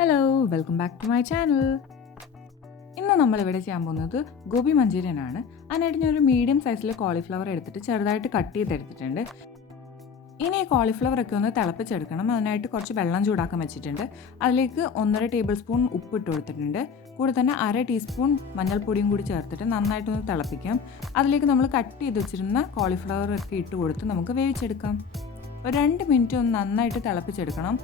Hello welcome back to my channel. ഇന്ന് നമ്മളിവിടെ ചെയ്യാൻ പോകുന്നത് ഗോബി മഞ്ചൂരിയൻ ആണ്. അതിനായിട്ട് ഞാനൊരു മീഡിയം സൈസിൽ കോളിഫ്ലവർ എടുത്തിട്ട് ചെറുതായിട്ട് കട്ട് ചെയ്തെടുത്തിട്ടുണ്ട്. ഇനി ഈ കോളിഫ്ലവർ ഒക്കെ ഒന്ന് തിളപ്പിച്ചെടുക്കണം. അതിനായിട്ട് കുറച്ച് വെള്ളം ചൂടാക്കാൻ വെച്ചിട്ടുണ്ട്. അതിലേക്ക് 1.5 ടേബിൾ സ്പൂൺ ഉപ്പ് ഇട്ട് കൊടുത്തിട്ടുണ്ട്. കൂടെ തന്നെ 1/2 ടീസ്പൂൺ മഞ്ഞൾപ്പൊടിയും കൂടി ചേർത്തിട്ട് നന്നായിട്ടൊന്ന് തിളപ്പിക്കാം. അതിലേക്ക് നമ്മൾ കട്ട് ചെയ്ത് വെച്ചിരുന്ന കോളിഫ്ലവർ ഒക്കെ ഇട്ട് കൊടുത്ത് നമുക്ക് വേവിച്ചെടുക്കാം. ഒരു 2 മിനിറ്റ് ഒന്ന് നന്നായിട്ട് തിളപ്പിച്ചെടുക്കണം.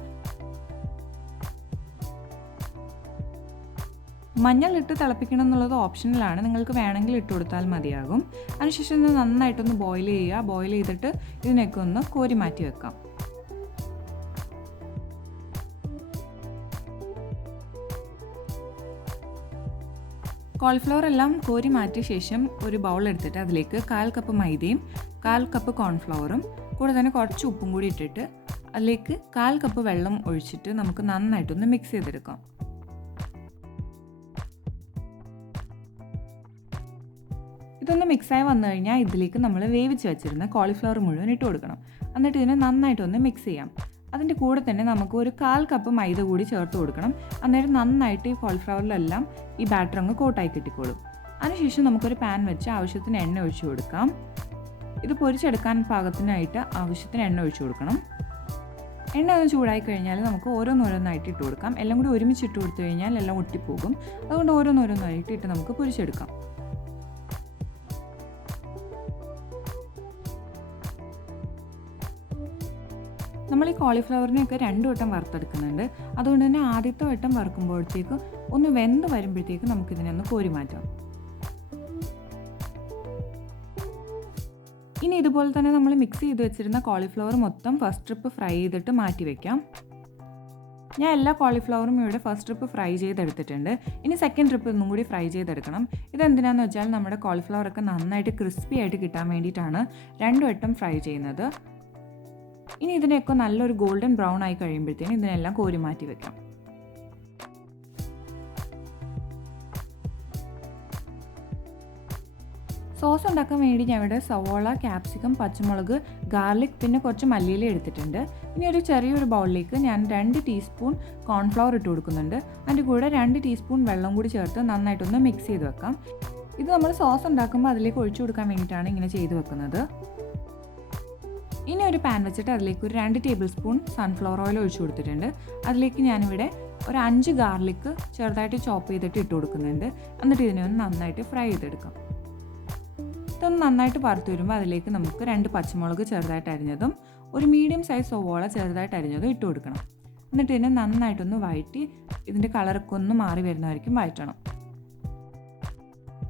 മഞ്ഞളിട്ട് തിളപ്പിക്കണം എന്നുള്ളത് ഓപ്ഷണലാണ്, നിങ്ങൾക്ക് വേണമെങ്കിൽ ഇട്ട് കൊടുത്താൽ മതിയാകും. അതിനുശേഷം ഇത് നന്നായിട്ടൊന്ന് ബോയിൽ ചെയ്യുക. ബോയിൽ ചെയ്തിട്ട് ഇതിനൊക്കെ ഒന്ന് കോരി മാറ്റി വെക്കാം. കോളിഫ്ലവർ എല്ലാം കോരി മാറ്റിയ ശേഷം ഒരു ബൗൾ എടുത്തിട്ട് അതിലേക്ക് 1/4 കപ്പ് മൈദയും 1/4 കപ്പ് കോൺഫ്ലവറും കൂടെ തന്നെ കുറച്ച് ഉപ്പും കൂടി ഇട്ടിട്ട് അതിലേക്ക് 1/4 കപ്പ് വെള്ളം ഒഴിച്ചിട്ട് നമുക്ക് നന്നായിട്ടൊന്ന് മിക്സ് ചെയ്തെടുക്കാം. ഇതൊന്ന് മിക്സായി വന്നു കഴിഞ്ഞാൽ ഇതിലേക്ക് നമ്മൾ വേവിച്ച് വെച്ചിരുന്ന കോളിഫ്ലവർ മുഴുവൻ ഇട്ട് കൊടുക്കണം. എന്നിട്ട് ഇതിനെ നന്നായിട്ടൊന്ന് മിക്സ് ചെയ്യാം. അതിൻ്റെ കൂടെ തന്നെ നമുക്ക് ഒരു 1/4 കപ്പ് മൈദ കൂടി ചേർത്ത് കൊടുക്കണം. അന്നേരം നന്നായിട്ട് ഈ കോളിഫ്ലവറിലെല്ലാം ഈ ബാറ്റർ അങ്ങ് കോട്ടായി കിട്ടിക്കോളും. അതിനുശേഷം നമുക്കൊരു പാൻ വെച്ച് ആവശ്യത്തിന് എണ്ണ ഒഴിച്ചു കൊടുക്കാം. ഇത് പൊരിച്ചെടുക്കാൻ പാകത്തിനായിട്ട് ആവശ്യത്തിന് എണ്ണ ഒഴിച്ചു കൊടുക്കണം. എണ്ണ ഒന്ന് ചൂടായി കഴിഞ്ഞാൽ നമുക്ക് ഓരോന്നോരോന്നായിട്ട് ഇട്ട് കൊടുക്കാം. എല്ലാം കൂടി ഒരുമിച്ച് ഇട്ട് കൊടുത്തു കഴിഞ്ഞാൽ എല്ലാം ഒട്ടിപ്പോകും. അതുകൊണ്ട് ഓരോന്നോരോന്നായിട്ട് ഇട്ട് നമുക്ക് പൊരിച്ചെടുക്കാം. നമ്മൾ ഈ കോളിഫ്ലവറിനെയൊക്കെ 2 വട്ടം വറുത്തെടുക്കുന്നുണ്ട്. അതുകൊണ്ട് തന്നെ ആദ്യത്തെ വട്ടം വറുക്കുമ്പോഴത്തേക്ക് ഒന്ന് വെന്ത് വരുമ്പോഴത്തേക്ക് നമുക്കിതിനെ ഒന്ന് കോരി മാറ്റാം. ഇനി ഇതുപോലെ തന്നെ നമ്മൾ മിക്സ് ചെയ്ത് വെച്ചിരുന്ന കോളിഫ്ലവർ മൊത്തം ഫസ്റ്റ് ട്രിപ്പ് ഫ്രൈ ചെയ്തിട്ട് മാറ്റി വയ്ക്കാം. ഞാൻ എല്ലാ കോളിഫ്ലവറും ഇവിടെ ഫസ്റ്റ് ട്രിപ്പ് ഫ്രൈ ചെയ്തെടുത്തിട്ടുണ്ട്. ഇനി സെക്കൻഡ് ട്രിപ്പ് ഒന്നും കൂടി ഫ്രൈ ചെയ്തെടുക്കണം. ഇതെന്തിനാന്ന് വെച്ചാൽ നമ്മുടെ കോളിഫ്ലവറൊക്കെ നന്നായിട്ട് ക്രിസ്പി ആയിട്ട് കിട്ടാൻ വേണ്ടിയിട്ടാണ് 2 വട്ടം ഫ്രൈ ചെയ്യുന്നത്. ഇനി ഇതിനെയൊക്കെ നല്ലൊരു ഗോൾഡൻ ബ്രൗൺ ആയി കഴിയുമ്പോഴത്തേനും ഇതിനെല്ലാം കോരി മാറ്റി വെക്കാം. സോസ് ഉണ്ടാക്കാൻ വേണ്ടി ഞാൻ ഇവിടെ സവോള, ക്യാപ്സിക്കം, പച്ചമുളക്, ഗാർലിക് പിന്നെ കുറച്ച് മല്ലിയില എടുത്തിട്ടുണ്ട്. ഇനി ഒരു ചെറിയൊരു ബൗളിലേക്ക് ഞാൻ 2 ടീസ്പൂൺ കോൺഫ്ലവർ ഇട്ട് കൊടുക്കുന്നുണ്ട്. അതിൻ്റെ കൂടെ 2 ടീസ്പൂൺ വെള്ളം കൂടി ചേർത്ത് നന്നായിട്ടൊന്ന് മിക്സ് ചെയ്ത് വെക്കാം. ഇത് നമ്മൾ സോസ് ഉണ്ടാക്കുമ്പോൾ അതിലേക്ക് ഒഴിച്ചു കൊടുക്കാൻ വേണ്ടിയിട്ടാണ് ഇങ്ങനെ ചെയ്ത് വെക്കുന്നത്. ഇനി ഒരു പാൻ വെച്ചിട്ട് അതിലേക്ക് ഒരു 2 ടേബിൾ സ്പൂൺ സൺഫ്ലവർ ഓയിൽ ഒഴിച്ചു കൊടുത്തിട്ടുണ്ട്. അതിലേക്ക് ഞാനിവിടെ ഒരു 5 ഗാർലിക്ക് ചെറുതായിട്ട് ചോപ്പ് ചെയ്തിട്ട് ഇട്ട് കൊടുക്കുന്നുണ്ട്. എന്നിട്ട് ഇതിനെ ഒന്ന് നന്നായിട്ട് ഫ്രൈ ചെയ്തെടുക്കാം. ഇതൊന്ന് നന്നായിട്ട് വറുത്ത് വരുമ്പോൾ അതിലേക്ക് നമുക്ക് 2 പച്ചമുളക് ചെറുതായിട്ട് അരിഞ്ഞതും ഒരു മീഡിയം സൈസ് സവോള ചെറുതായിട്ട് അരിഞ്ഞതും ഇട്ട് കൊടുക്കണം. എന്നിട്ട് ഇതിനെ നന്നായിട്ടൊന്ന് വഴറ്റി ഇതിൻ്റെ കളറൊക്കെ ഒന്ന് മാറി വരുന്നതായിരിക്കും വഴറ്റണം.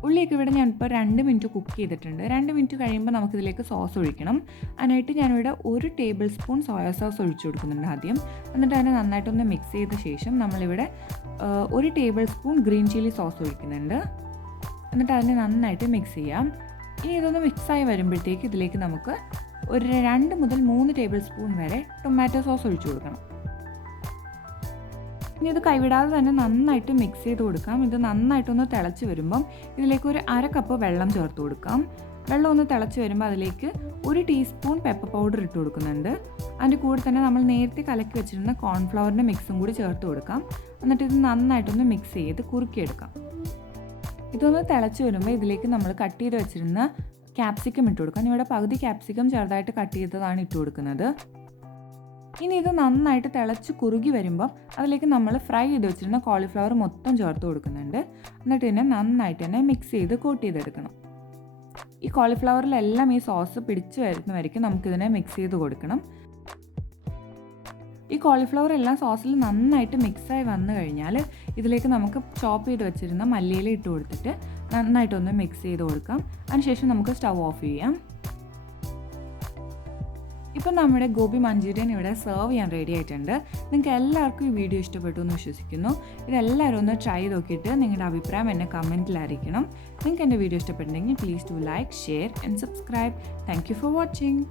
ഉള്ളിയൊക്കെ ഇവിടെ ഞാനിപ്പോൾ 2 മിനിറ്റ് കുക്ക് ചെയ്തിട്ടുണ്ട്. 2 മിനിറ്റ് കഴിയുമ്പോൾ നമുക്കിതിലേക്ക് സോസ് ഒഴിക്കണം. അതിനായിട്ട് ഞാനിവിടെ 1 ടേബിൾ സ്പൂൺ സോയ സോസ് ഒഴിച്ചു കൊടുക്കുന്നുണ്ട് ആദ്യം. എന്നിട്ട് അതിനെ നന്നായിട്ടൊന്ന് മിക്സ് ചെയ്ത ശേഷം നമ്മളിവിടെ 1 tablespoon green chilli sauce ഒഴിക്കുന്നുണ്ട്. എന്നിട്ട് അതിനെ നന്നായിട്ട് മിക്സ് ചെയ്യാം. ഇനി ഇതൊന്ന് മിക്സായി വരുമ്പോഴത്തേക്ക് ഇതിലേക്ക് നമുക്ക് ഒരു 2 മുതൽ 3 ടേബിൾ സ്പൂൺ വരെ ടൊമാറ്റോ സോസ് ഒഴിച്ചു കൊടുക്കണം. ഇനി ഇത് കൈവിടാതെ തന്നെ നന്നായിട്ട് മിക്സ് ചെയ്ത് കൊടുക്കാം. ഇത് നന്നായിട്ടൊന്ന് തിളച്ച് വരുമ്പം ഇതിലേക്ക് ഒരു 1/2 കപ്പ് വെള്ളം ചേർത്ത് കൊടുക്കാം. വെള്ളം ഒന്ന് തിളച്ച് വരുമ്പോൾ അതിലേക്ക് 1 ടീസ്പൂൺ പെപ്പർ പൗഡർ ഇട്ട് കൊടുക്കുന്നുണ്ട്. അതിൻ്റെ കൂടെ തന്നെ നമ്മൾ നേരത്തെ കലക്കി വെച്ചിരുന്ന കോൺഫ്ലവറിൻ്റെ മിക്സും കൂടി ചേർത്ത് കൊടുക്കാം. എന്നിട്ട് ഇത് നന്നായിട്ടൊന്ന് മിക്സ് ചെയ്ത് കുറുക്കിയെടുക്കാം. ഇതൊന്ന് തിളച്ച് വരുമ്പോൾ ഇതിലേക്ക് നമ്മൾ കട്ട് ചെയ്ത് വെച്ചിരുന്ന ക്യാപ്സിക്കം ഇട്ട് കൊടുക്കാം. ഇവിടെ പകുതി ക്യാപ്സിക്കം ചെറുതായിട്ട് കട്ട് ചെയ്തതാണ് ഇട്ട് കൊടുക്കുന്നത്. ഇനി ഇത് നന്നായിട്ട് തിളച്ച് കുറുകി വരുമ്പോൾ അതിലേക്ക് നമ്മൾ ഫ്രൈ ചെയ്ത് വെച്ചിരുന്ന കോളിഫ്ലവർ മൊത്തം ചേർത്ത് കൊടുക്കുന്നുണ്ട്. എന്നിട്ട് ഇതിനെ നന്നായിട്ട് തന്നെ മിക്സ് ചെയ്ത് കോട്ട് ചെയ്തെടുക്കണം. ഈ കോളിഫ്ലവറിലെല്ലാം ഈ സോസ് പിടിച്ച് വരുന്നവരേക്കും നമുക്കിതിനെ മിക്സ് ചെയ്ത് കൊടുക്കണം. ഈ കോളിഫ്ലവർ എല്ലാം സോസിൽ നന്നായിട്ട് മിക്സായി വന്നു കഴിഞ്ഞാൽ ഇതിലേക്ക് നമുക്ക് ചോപ്പ് ചെയ്ത് വെച്ചിരുന്ന മല്ലിയില ഇട്ട് കൊടുത്തിട്ട് നന്നായിട്ടൊന്ന് മിക്സ് ചെയ്ത് കൊടുക്കാം. അതിനുശേഷം നമുക്ക് സ്റ്റവ് ഓഫ് ചെയ്യാം. ഇപ്പം നമ്മുടെ ഗോബി മഞ്ചൂരിയൻ ഇവിടെ സെർവ് ചെയ്യാൻ റെഡി ആയിട്ടുണ്ട്. നിങ്ങൾക്ക് എല്ലാവർക്കും ഈ വീഡിയോ ഇഷ്ടപ്പെട്ടു എന്ന് വിശ്വസിക്കുന്നു. ഇതെല്ലാവരും ഒന്ന് ട്രൈ ചെയ്ത് നോക്കിയിട്ട് നിങ്ങളുടെ അഭിപ്രായം എന്നെ കമൻറ്റിൽ അറിയിക്കണം. നിങ്ങൾക്ക് എൻ്റെ വീഡിയോ ഇഷ്ടപ്പെട്ടിട്ടുണ്ടെങ്കിൽ please do like, share and subscribe. Thank you for watching.